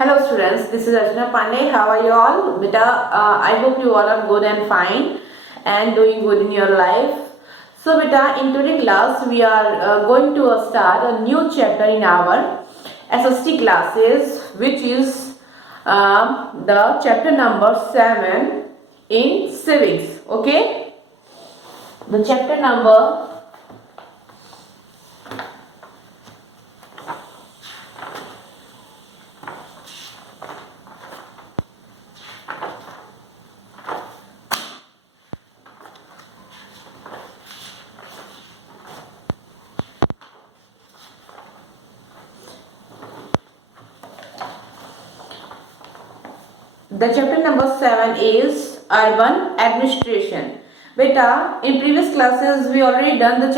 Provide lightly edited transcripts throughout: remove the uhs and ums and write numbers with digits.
Hello students, this is Archana Pandey. How are you all? Beta, I hope you all are good and fine and doing good in your life. So beta, in today's class we are going to start a new chapter in our SST classes, which is the chapter number 7 in civics. Okay, the chapter number The chapter number 7 is urban administration. Beta, in previous classes we already done the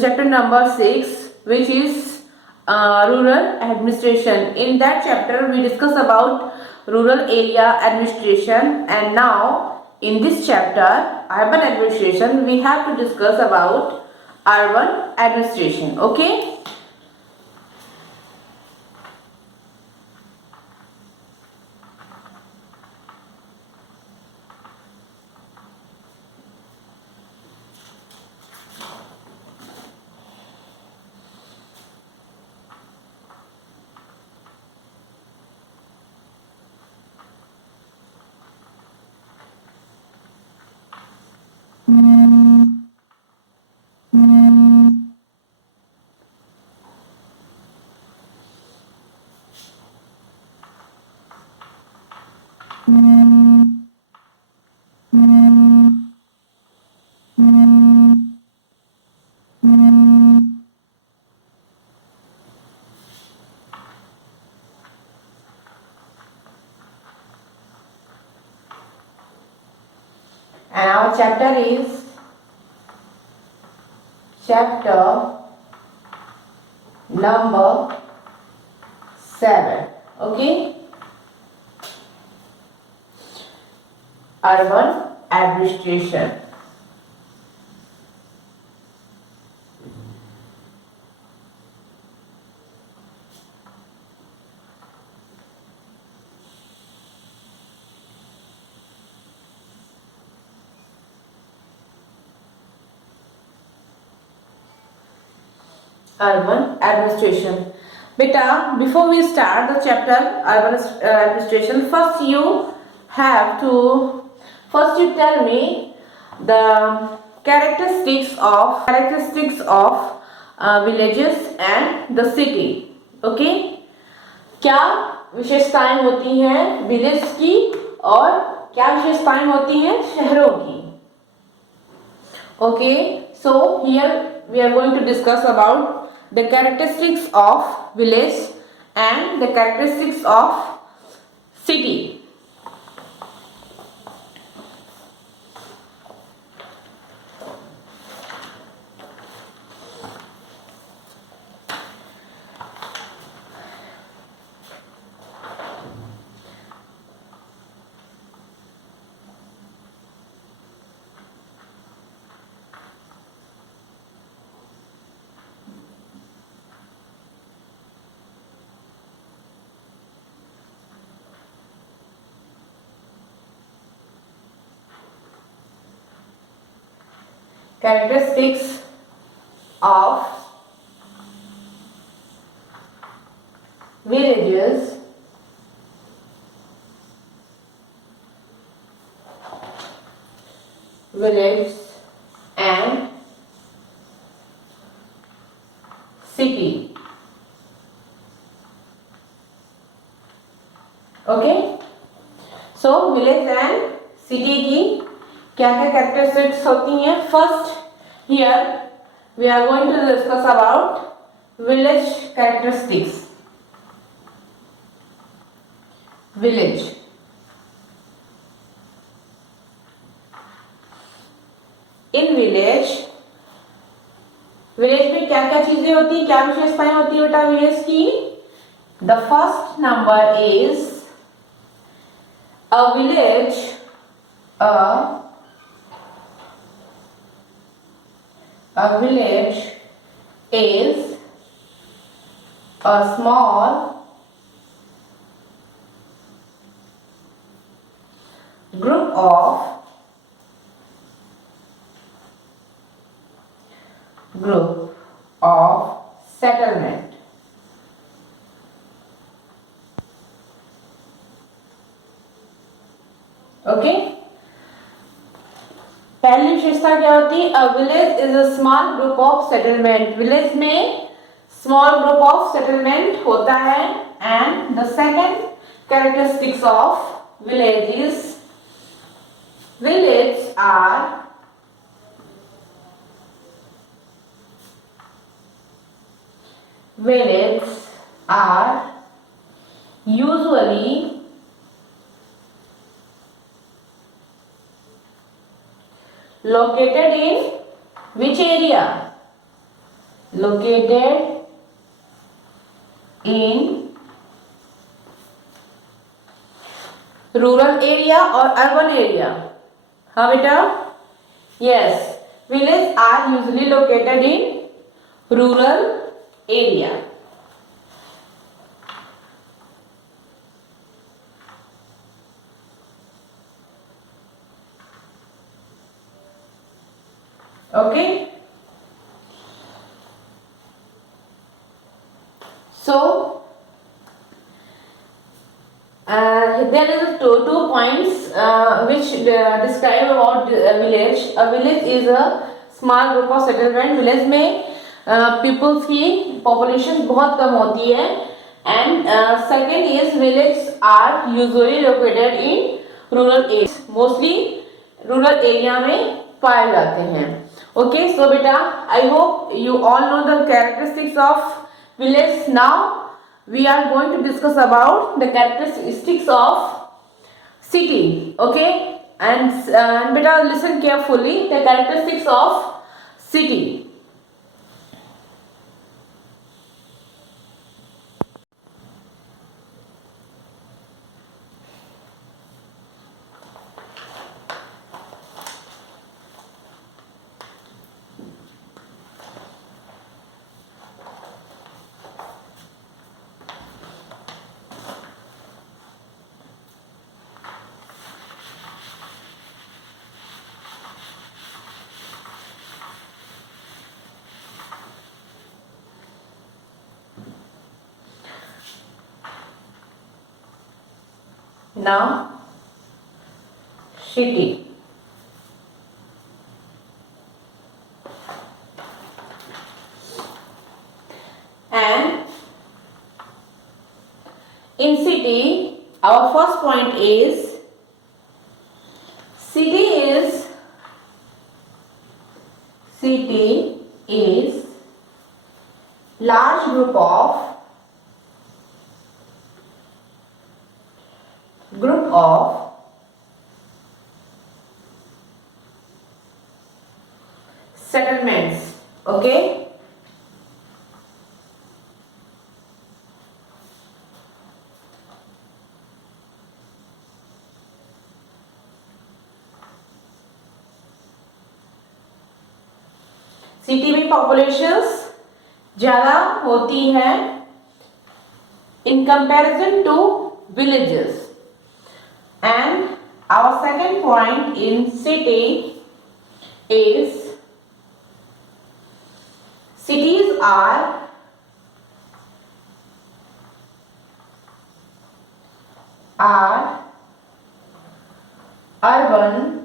chapter number 6, which is rural administration. In that chapter we discuss about rural area administration, and now in this chapter urban administration we have to discuss about urban administration. Okay. And our chapter is chapter number 7. Okay, urban administration. Urban administration. Beta, before we start the chapter urban administration, first you tell me the characteristics of villages and the city. Okay, क्या विशेषताएं होती हैं village की और क्या विशेषताएं होती हैं शहरों की. Okay, so here we are going to discuss about the characteristics of village and the characteristics of city. Characteristics of villages and city. Okay, so village and city की क्या क्या characteristics होती हैं. First, here we are going to discuss about village characteristics. Village. In village में क्या क्या चीजें होती हैं, क्या विशेषताएं होती है बेटा विलेज की. The first number is a village. A village is a small group of settlement. Okay, पहली विशेषता क्या होती है? A village is a small group of settlement. Village में स्मॉल ग्रुप ऑफ सेटलमेंट होता है। And the second characteristics of village is village are usually located in which area? Located in rural area or urban area? हाँ बेटा, yes, villages are usually located in rural area. Okay, so there is two points which describe about village. A village is a small group of settlement. Village में peoples की population बहुत कम होती है. And second is villages are usually located in rural areas. Mostly rural area में पाए जाते हैं. Okay, so beta, I hope you all know the characteristics of village. Now we are going to discuss about the characteristics of city. Okay, and beta, listen carefully. The characteristics of city. Now, city. And in city, our first point is city is large group of settlements. Okay, city में populations ज़्यादा होती है in comparison to villages. And our second point in city is cities are urban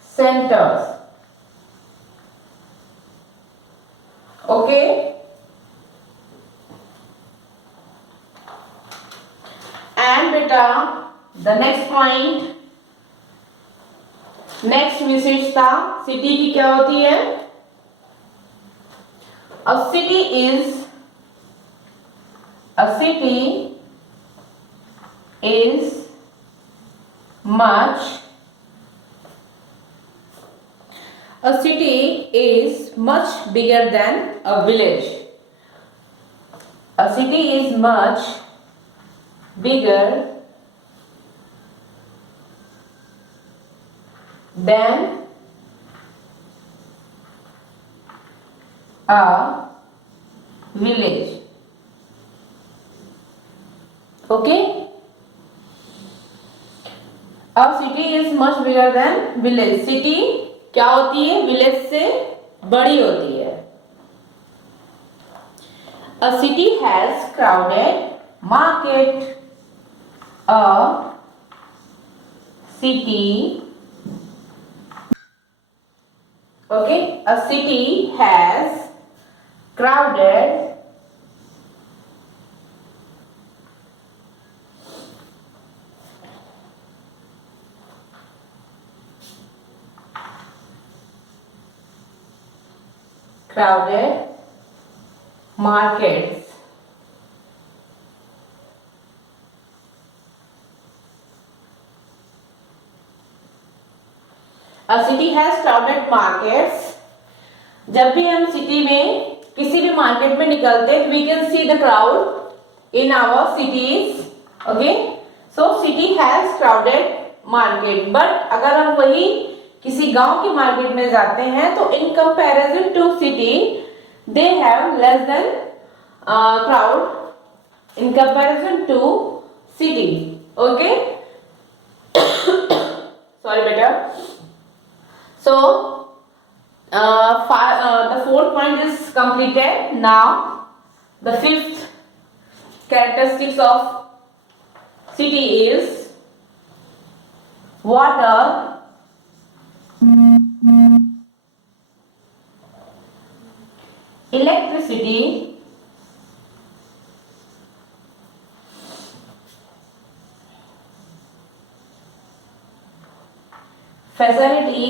centers. Okay, and beta, the next point, next विशेषता city की क्या होती है? A city is much bigger than a village. A city is much bigger than a village. Okay, city is much bigger than village. City क्या होती है, village से बड़ी होती है। अ city has crowded market. A city, okay, a city has crowded markets. A city has crowded markets. जब भी हम सिटी में किसी भी मार्केट में निकलते हैं, we can see the crowd in our cities. Okay, so city has crowded market. But अगर हम वही किसी गांव की मार्केट में जाते हैं तो in comparison to city they have less than crowd in comparison to city. Okay, sorry बेटा। So the fourth point is completed. Now the fifth characteristics of city is water, electricity, facility,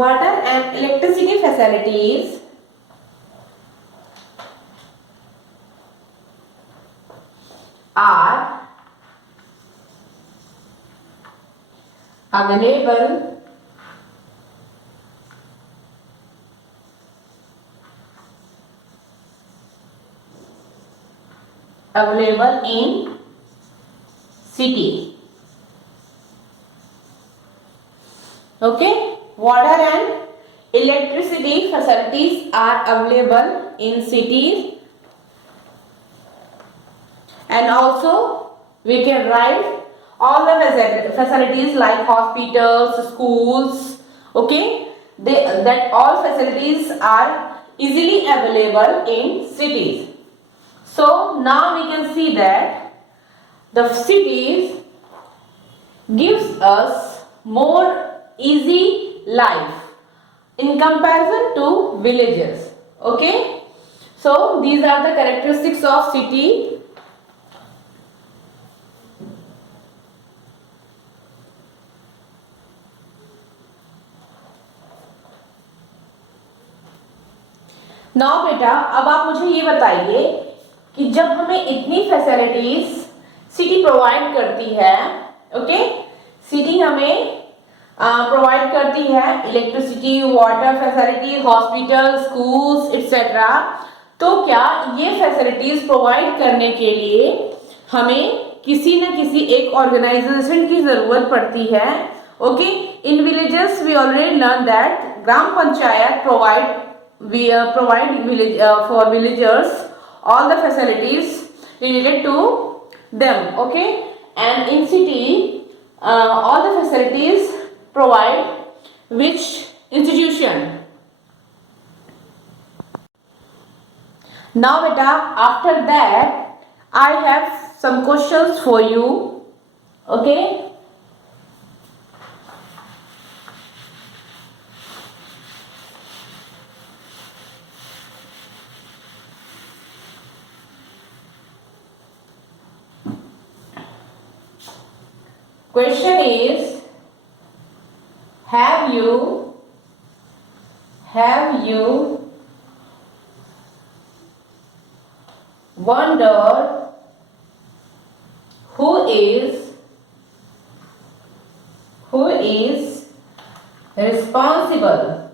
water and electricity facilities are available in city. Okay, water and electricity facilities are available in cities, and also we can write all the facilities like hospitals, schools. Okay, that all facilities are easily available in cities. So now we can see that the cities gives us more easy life in comparison to villages. Okay, so these are the characteristics of city. Now बेटा, अब आप मुझे ये बताइए कि जब हमें इतनी फैसिलिटीज सिटी प्रोवाइड करती है, ओके, सिटी हमें प्रोवाइड करती है electricity, water facility, hospital, schools etcetera, तो क्या ये फैसिलिटीज प्रोवाइड करने के लिए हमें किसी न किसी एक ऑर्गेनाइजेशन की जरूरत पड़ती है? Okay, in villages we already learn that gram panchayat provide village for villagers all the facilities related to them. Okay, and in city all the facilities provide which institution? Now beta, after that I have some questions for you. Okay, question is, have you wondered who is responsible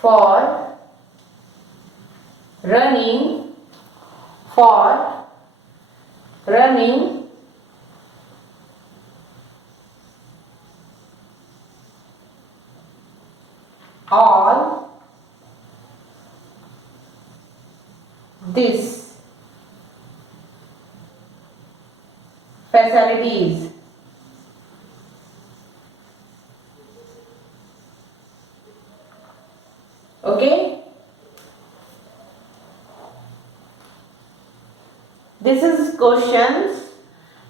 for running this facilities. Okay, this is questions.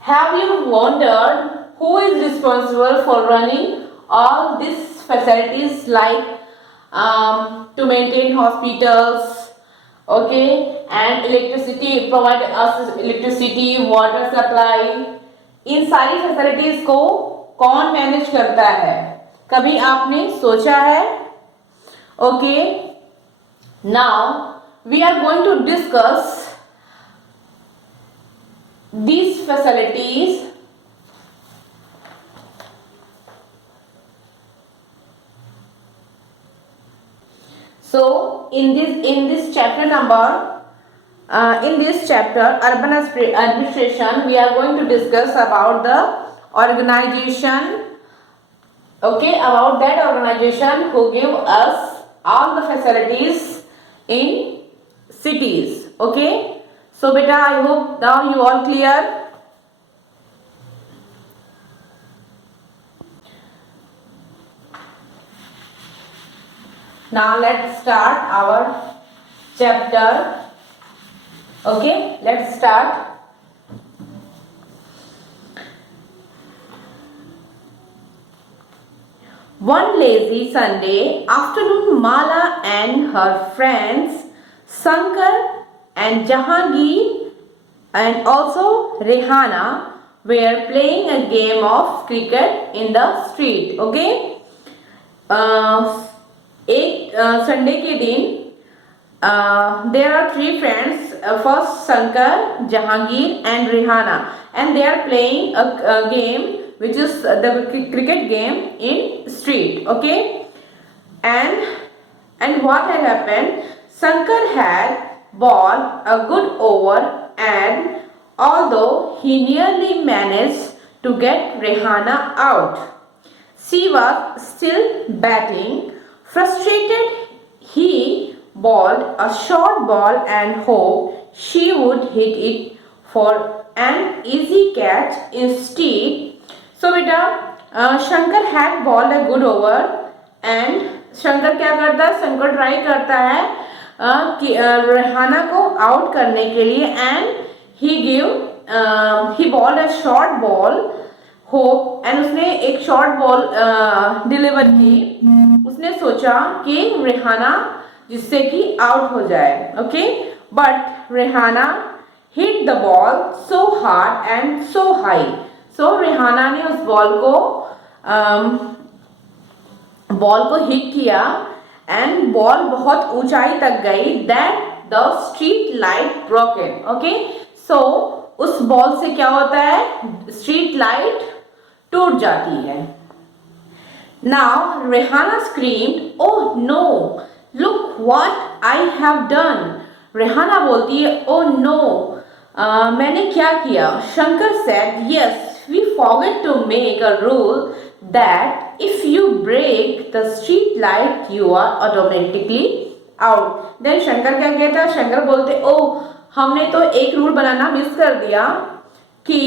Have you wondered who is responsible for running all these facilities, like to maintain hospitals, okay, and electricity, provide us electricity, water supply, इन सारी facilities को कौन manage करता है? कभी आपने सोचा है? Okay, now we are going to discuss these facilities. So in this chapter number in this chapter urban administration, we are going to discuss about the organization, okay, about that organization who give us all the facilities in cities. Okay, so beta, I hope now you all clear. Now let's start our chapter. Okay, let's start. One lazy Sunday afternoon, Mala and her friends Shankar and Jahangir and also Rehana were playing a game of cricket in the street. Okay, एक Sunday के दिन there are three friends, first Shankar, Jahangir and Rehana, and they are playing a game which is the cricket game in street. Okay, and what had happened, Shankar had bowled a good over, and although he nearly managed to get Rehana out, she was still batting. Frustrated, he bowled a short ball and hoped she would hit it for an easy catch instead. So beta, Shankar had bowled a good over, and Shankar क्या करता है? Shankar try करता है कि रेहाना को out करने के लिए, and he bowled a short ball hope, and उसने एक शॉर्ट बॉल डिलीवर की. उसने सोचा कि रेहाना जिससे कि आउट हो जाए. Okay, but Rehana hit the ball so hard and so high. So Rehana ने उस बॉल को हिट किया, एंड बॉल बहुत ऊंचाई तक गई, that the street light broken. Okay, so उस बॉल से क्या होता है? स्ट्रीट लाइट टूट जाती है. Now Rehana screamed, oh no, look what I have done. Rehana बोलती है, ओह नो, मैंने क्या किया. Shankar said, yes, we forget to make a rule that if you break the street light you are automatically out. Then Shankar क्या कहता है? शंकर बोलते, ओह, हमने तो एक रूल बनाना मिस कर दिया कि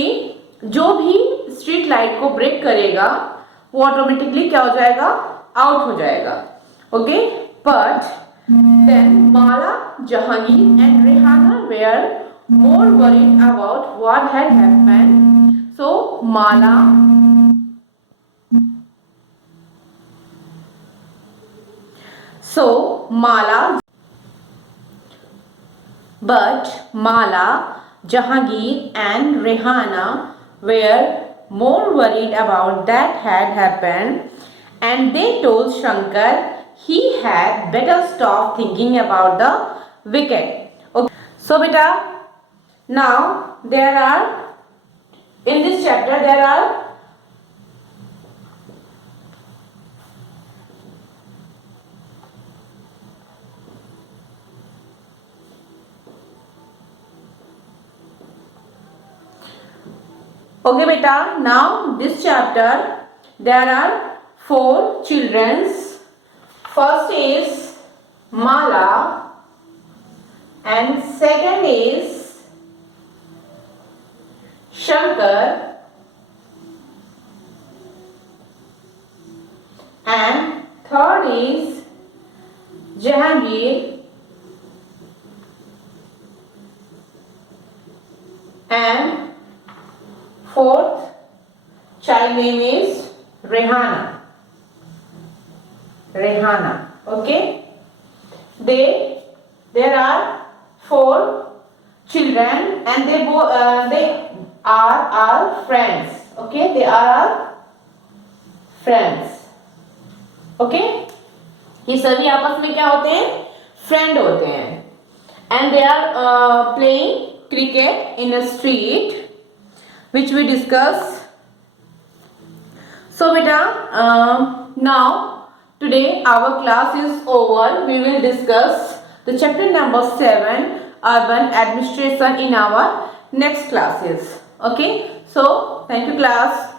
जो भी स्ट्रीट लाइट को ब्रेक करेगा वो ऑटोमेटिकली क्या हो जाएगा? आउट हो जाएगा. Okay, but then Mala, Jahangir and Rehana were more worried about what had happened. So Mala, Jahangir and Rehana were more worried about that had happened, and they told Shankar he had better stop thinking about the wicket. Okay. So beta, now there are, in this chapter there are okay beta, now this chapter there are 4 children. First is Mala, and second is Shankar, and third is Jahangir, and fourth child name is Rehana. Okay, there are four children and they are our friends. Okay, they are our friends. Okay, ये सभी आपस में क्या होते हैं, friend होते हैं, and they are playing cricket in a street which we discuss. So beta, now today our class is over. We will discuss the chapter number 7, urban administration, in our next classes. Okay, so thank you class.